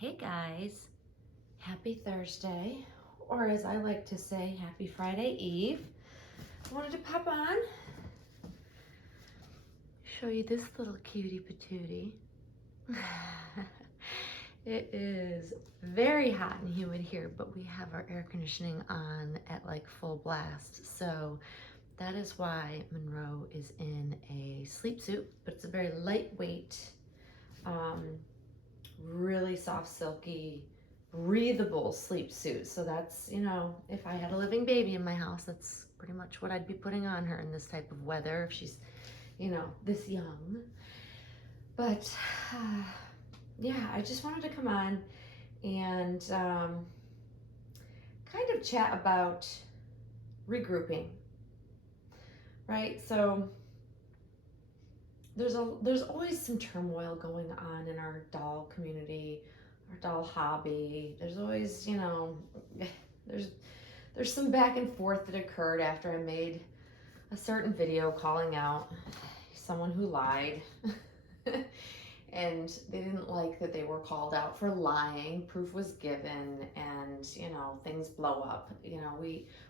Hey guys, happy Thursday, or as I like to say, happy Friday Eve. I wanted to pop on, show you this little cutie patootie. It is very hot and humid here, but we have our air conditioning on at like full blast. So that is why Monroe is in a sleep suit, but it's a very lightweight, really soft, silky, breathable sleep suit. So that's, if I had a living baby in my house, that's pretty much what I'd be putting on her in this type of weather if she's, this young. But yeah, I just wanted to come on and kind of chat about regrouping, right? So there's always some turmoil going on in our doll community, our doll hobby. There's always, there's some back and forth that occurred after I made a certain video calling out someone who lied. And they didn't like that they were called out for lying. Proof was given, and things blow up.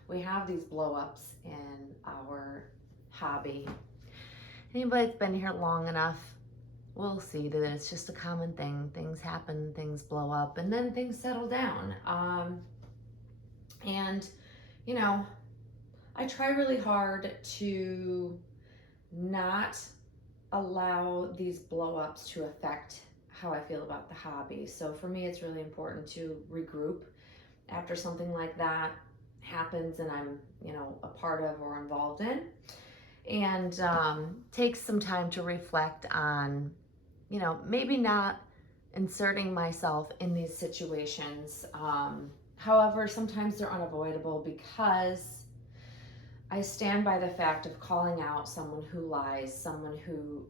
We have these blow ups in our hobby. Anybody that's been here long enough will see that it's just a common thing. Things happen, things blow up, and then things settle down. And I try really hard to not allow these blow-ups to affect how I feel about the hobby. So for me, it's really important to regroup after something like that happens and I'm, a part of or involved in, and take some time to reflect on, maybe not inserting myself in these situations. However, sometimes they're unavoidable because I stand by the fact of calling out someone who lies, someone who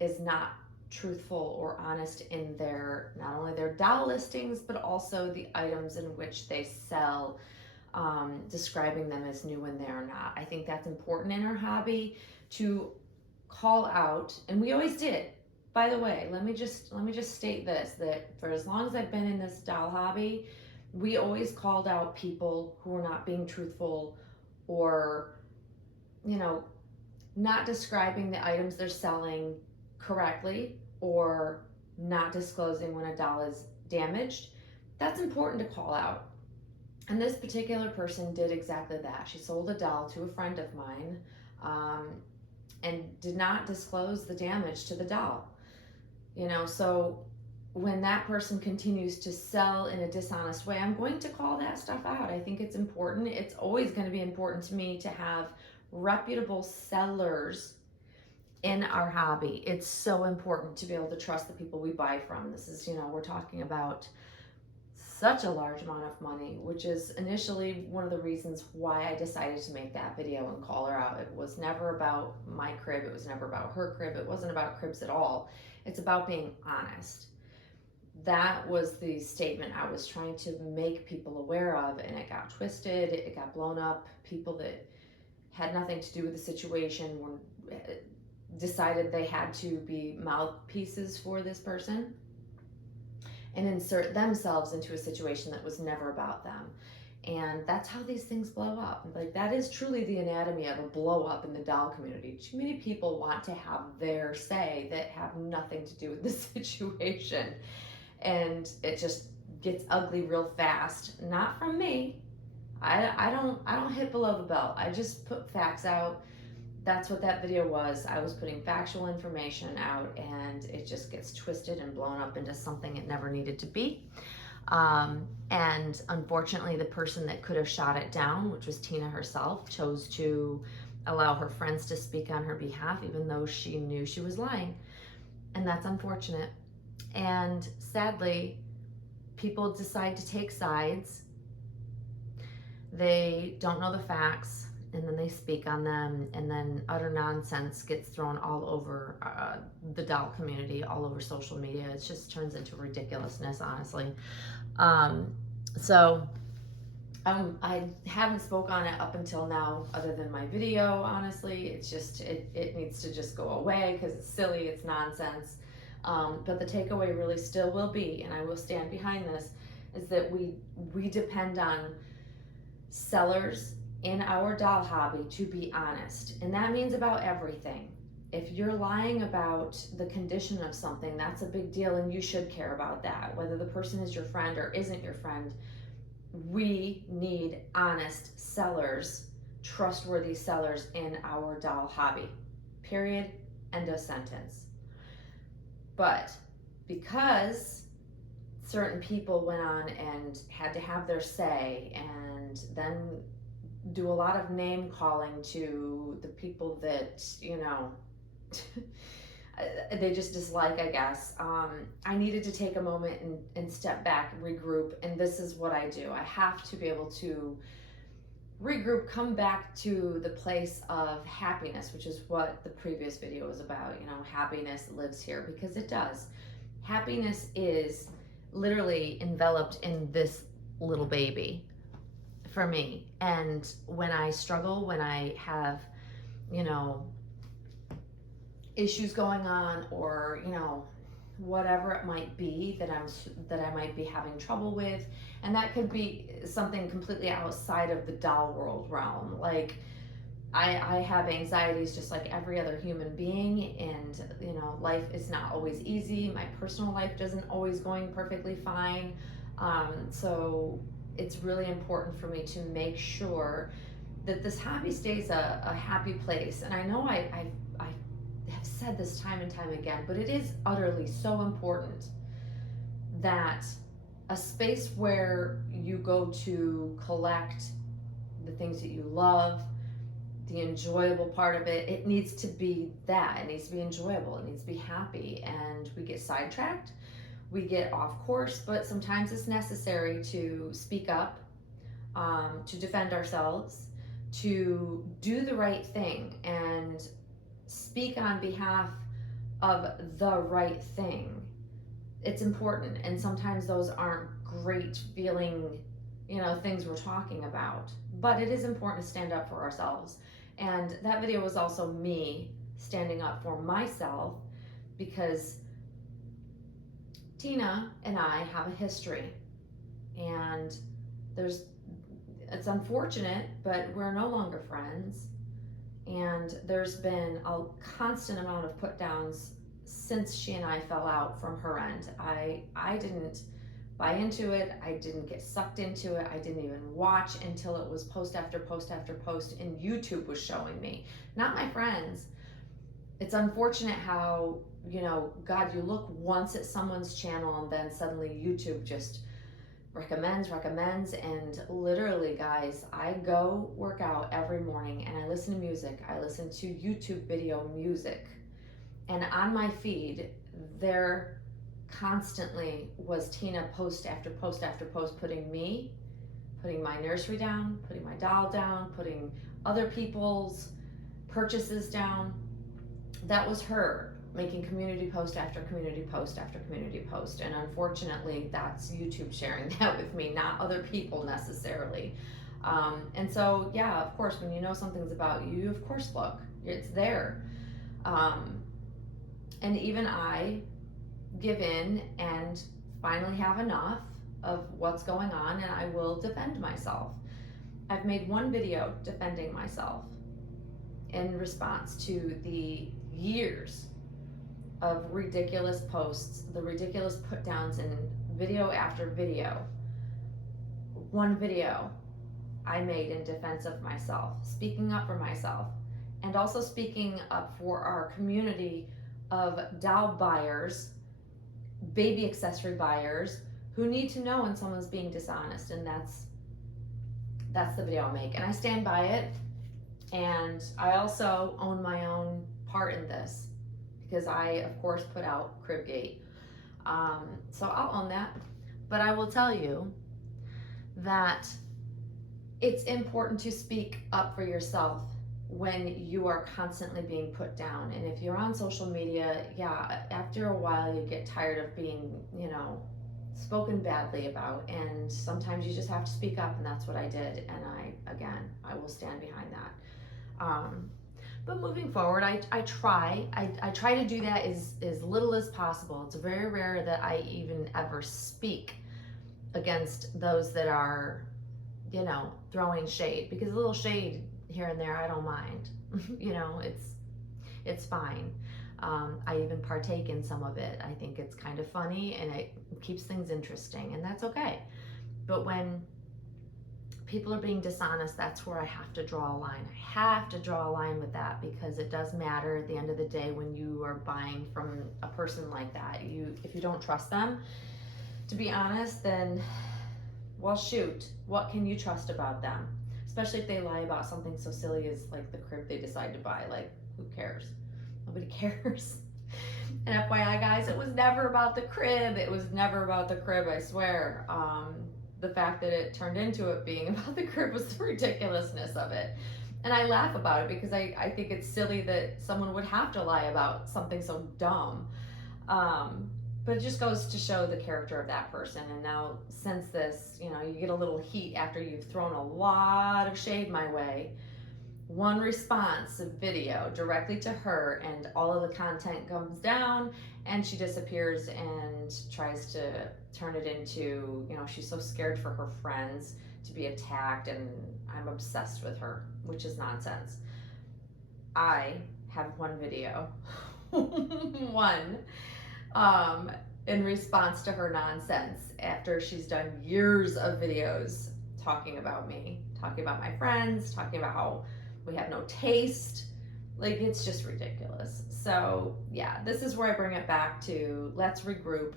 is not truthful or honest in their, not only their doll listings, but also the items in which they sell, describing them as new when they're not. I think that's important in our hobby to call out, and we always did. By the way, let me just state this, that for as long as I've been in this doll hobby, we always called out people who were not being truthful or not describing the items they're selling correctly or not disclosing when a doll is damaged. That's important to call out. And this particular person did exactly that. She sold a doll to a friend of mine, and did not disclose the damage to the doll. So when that person continues to sell in a dishonest way, I'm going to call that stuff out. I think it's important. It's always going to be important to me to have reputable sellers in our hobby. It's so important to be able to trust the people we buy from. This is, we're talking about such a large amount of money, which is initially one of the reasons why I decided to make that video and call her out. It was never about my crib. It was never about her crib. It wasn't about cribs at all. It's about being honest. That was the statement I was trying to make people aware of, and it got twisted, it got blown up. People that had nothing to do with the situation decided they had to be mouthpieces for this person and insert themselves into a situation that was never about them. And that's how these things blow up. Like, that is truly the anatomy of a blow up in the doll community. Too many people want to have their say that have nothing to do with the situation. And it just gets ugly real fast. Not from me. I don't hit below the belt. I just put facts out. That's what that video was. I was putting factual information out, and it just gets twisted and blown up into something it never needed to be. And unfortunately, the person that could have shot it down, which was Tina herself, chose to allow her friends to speak on her behalf, even though she knew she was lying. And that's unfortunate. And sadly, people decide to take sides. They don't know the facts, and then they speak on them, and then utter nonsense gets thrown all over the doll community, all over social media. It just turns into ridiculousness, honestly. So I haven't spoke on it up until now, other than my video. Honestly, it's just it needs to just go away because it's silly, it's nonsense. But the takeaway really still will be, and I will stand behind this, is that we depend on sellers in our doll hobby to be honest. And that means about everything. If you're lying about the condition of something, that's a big deal, and you should care about that. Whether the person is your friend or isn't your friend, we need honest sellers, trustworthy sellers in our doll hobby. Period. End of sentence. But because certain people went on and had to have their say and then do a lot of name calling to the people that, they just dislike, I guess. I needed to take a moment and step back, regroup, and this is what I do. I have to be able to regroup, come back to the place of happiness, which is what the previous video was about. Happiness lives here, because it does. Happiness is literally enveloped in this little baby for me. And when I struggle, when I have, issues going on, or whatever it might be that I might be having trouble with, and that could be something completely outside of the doll world realm. Like I have anxieties just like every other human being, and life is not always easy. My personal life doesn't always going perfectly fine. So it's really important for me to make sure that this hobby stays a happy place. And I know I have said this time and time again, but it is utterly so important that a space where you go to collect the things that you love, the enjoyable part of it, it needs to be that. It needs to be enjoyable. It needs to be happy. And we get sidetracked, we get off course, but sometimes it's necessary to speak up, to defend ourselves, to do the right thing and speak on behalf of the right thing. It's important, and sometimes those aren't great feeling, things we're talking about, but it is important to stand up for ourselves. And that video was also me standing up for myself, because Tina and I have a history, and it's unfortunate, but we're no longer friends. And there's been a constant amount of put downs since she and I fell out from her end. I didn't buy into it. I didn't get sucked into it. I didn't even watch until it was post after post after post, and YouTube was showing me, not my friends. It's unfortunate how, God, you look once at someone's channel and then suddenly YouTube just recommends, and literally, guys, I go work out every morning and I listen to music. I listen to YouTube video music, and on my feed there constantly was Tina post after post after post, putting my nursery down, putting my doll down, putting other people's purchases down. That was her making community post after community post after community post. And unfortunately, that's YouTube sharing that with me, not other people necessarily. And so, yeah, of course, when you know something's about you, you of course look, it's there. And even I give in and finally have enough of what's going on, and I will defend myself. I've made one video defending myself in response to the years of ridiculous posts, the ridiculous put downs in video after video. One video I made in defense of myself, speaking up for myself, and also speaking up for our community of doll buyers, baby accessory buyers, who need to know when someone's being dishonest. And that's the video I'll make, and I stand by it. And I also own my own part in this, because I, of course, put out Cribgate. So I'll own that. But I will tell you that it's important to speak up for yourself when you are constantly being put down. And if you're on social media, yeah, after a while you get tired of being, spoken badly about. And sometimes you just have to speak up, and that's what I did. And I will stand behind that. But moving forward, I try to do that as little as possible. It's very rare that I even ever speak against those that are, throwing shade, because a little shade here and there, I don't mind. It's fine. I even partake in some of it. I think it's kind of funny and it keeps things interesting, and that's okay. But when people are being dishonest, that's where I have to draw a line. I have to draw a line with that, because it does matter at the end of the day when you are buying from a person like that. If you don't trust them, to be honest, then, well, shoot, what can you trust about them? Especially if they lie about something so silly as like the crib they decide to buy. Like, who cares? Nobody cares. And FYI, guys, it was never about the crib. It was never about the crib, I swear. The fact that it turned into it being about the crib was the ridiculousness of it. And I laugh about it because I think it's silly that someone would have to lie about something so dumb. But it just goes to show the character of that person. And now, since this, you get a little heat after you've thrown a lot of shade my way. One response video directly to her, and all of the content comes down, and she disappears and tries to turn it into, she's so scared for her friends to be attacked, and I'm obsessed with her, which is nonsense. I have one video, in response to her nonsense, after she's done years of videos talking about me, talking about my friends, talking about how we have no taste. Like, it's just ridiculous. So yeah, this is where I bring it back to, let's regroup.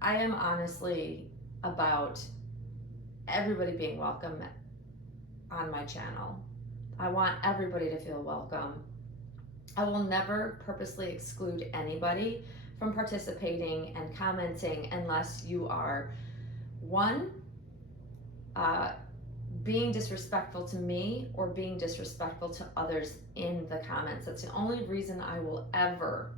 I am honestly about everybody being welcome on my channel. I want everybody to feel welcome. I will never purposely exclude anybody from participating and commenting unless you are, one, being disrespectful to me or being disrespectful to others in the comments. That's the only reason I will ever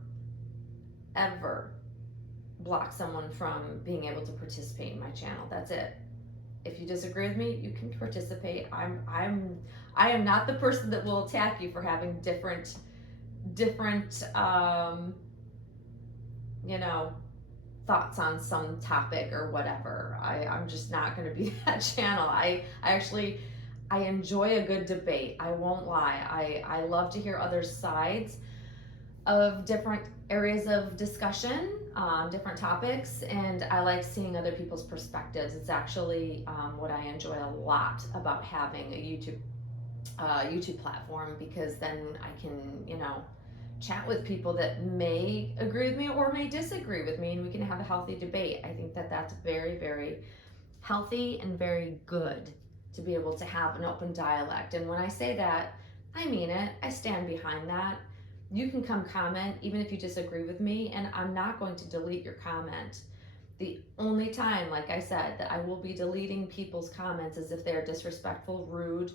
block someone from being able to participate in my channel. That's it. If you disagree with me, you can participate. I am not the person that will attack you for having different thoughts on some topic or whatever. I'm just not going to be that channel. I enjoy a good debate. I won't lie. I love to hear other sides of different areas of discussion, different topics, and I like seeing other people's perspectives. It's actually what I enjoy a lot about having a YouTube platform, because then I can, chat with people that may agree with me or may disagree with me, and we can have a healthy debate. I think that that's very, very healthy and very good to be able to have an open dialect. And when I say that, I mean it. I stand behind that. You can come comment even if you disagree with me, and I'm not going to delete your comment. The only time, like I said, that I will be deleting people's comments is if they're disrespectful, rude,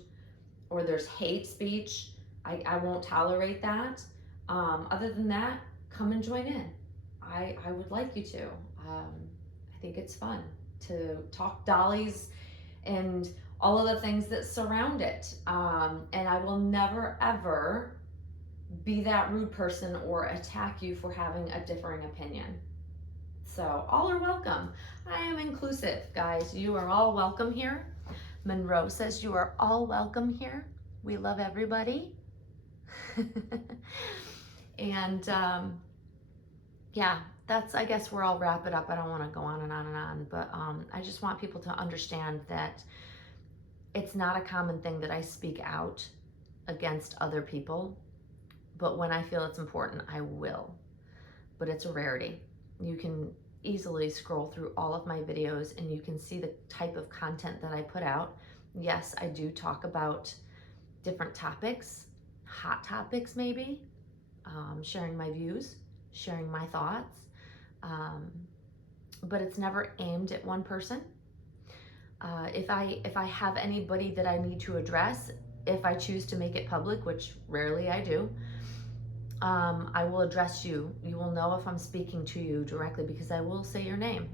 or there's hate speech. I won't tolerate that. Other than that, come and join in. I would like you to. I think it's fun to talk dollies and all of the things that surround it. And I will never, ever be that rude person or attack you for having a differing opinion. So all are welcome. I am inclusive, guys. You are all welcome here. Monroe says you are all welcome here. We love everybody. And yeah, that's, I guess, where I'll wrap it up. I don't want to go on and on and on, but I just want people to understand that it's not a common thing that I speak out against other people, but when I feel it's important, I will. But it's a rarity. You can easily scroll through all of my videos and you can see the type of content that I put out. Yes, I do talk about different topics, hot topics maybe, sharing my views, sharing my thoughts, but it's never aimed at one person. If I have anybody that I need to address, if I choose to make it public, which rarely I do, I will address you. You will know if I'm speaking to you directly because I will say your name.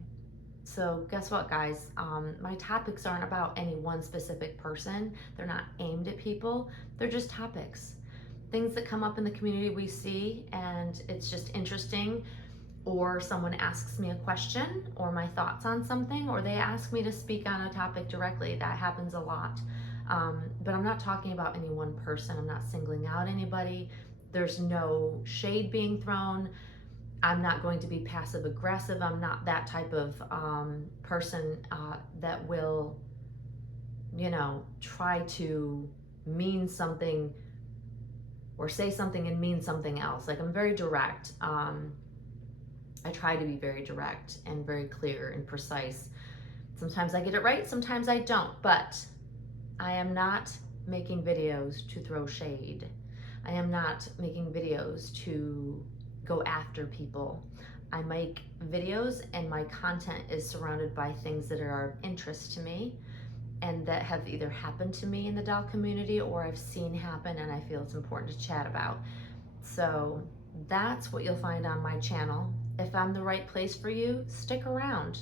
So guess what, guys? My topics aren't about any one specific person. They're not aimed at people. They're just topics. things that come up in the community we see and it's just interesting, or someone asks me a question or my thoughts on something, or they ask me to speak on a topic directly. That happens a lot. But I'm not talking about any one person. I'm not singling out anybody. There's no shade being thrown. I'm not going to be passive aggressive. I'm not that type of person that will, try to mean something or say something and mean something else. Like, I'm very direct. I try to be very direct and very clear and precise. Sometimes I get it right, sometimes I don't, but I am not making videos to throw shade. I am not making videos to go after people. I make videos and my content is surrounded by things that are of interest to me and that have either happened to me in the doll community or I've seen happen and I feel it's important to chat about. So that's what you'll find on my channel. If I'm the right place for you, stick around.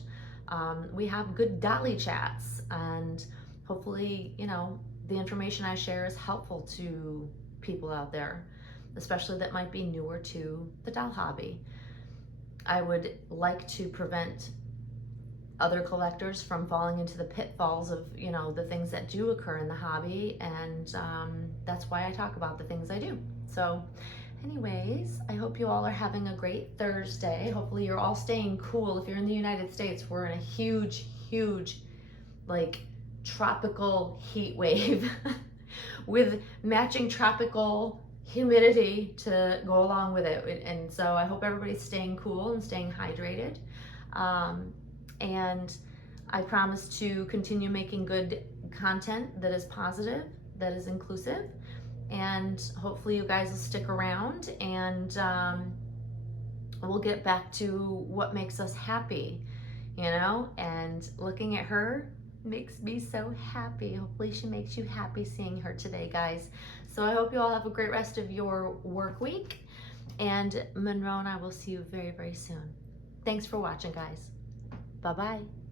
We have good dolly chats, and hopefully, the information I share is helpful to people out there, especially that might be newer to the doll hobby. I would like to prevent other collectors from falling into the pitfalls of, the things that do occur in the hobby, and that's why I talk about the things I do. So anyways, I hope you all are having a great Thursday. Hopefully you're all staying cool. If you're in the United States, we're in a huge, like, tropical heat wave with matching tropical humidity to go along with it. And so I hope everybody's staying cool and staying hydrated. And I promise to continue making good content that is positive, that is inclusive. And hopefully you guys will stick around, and we'll get back to what makes us happy, and looking at her makes me so happy. Hopefully she makes you happy seeing her today, guys. So I hope you all have a great rest of your work week, and Monroe and I will see you very, very soon. Thanks for watching, guys. Bye-bye.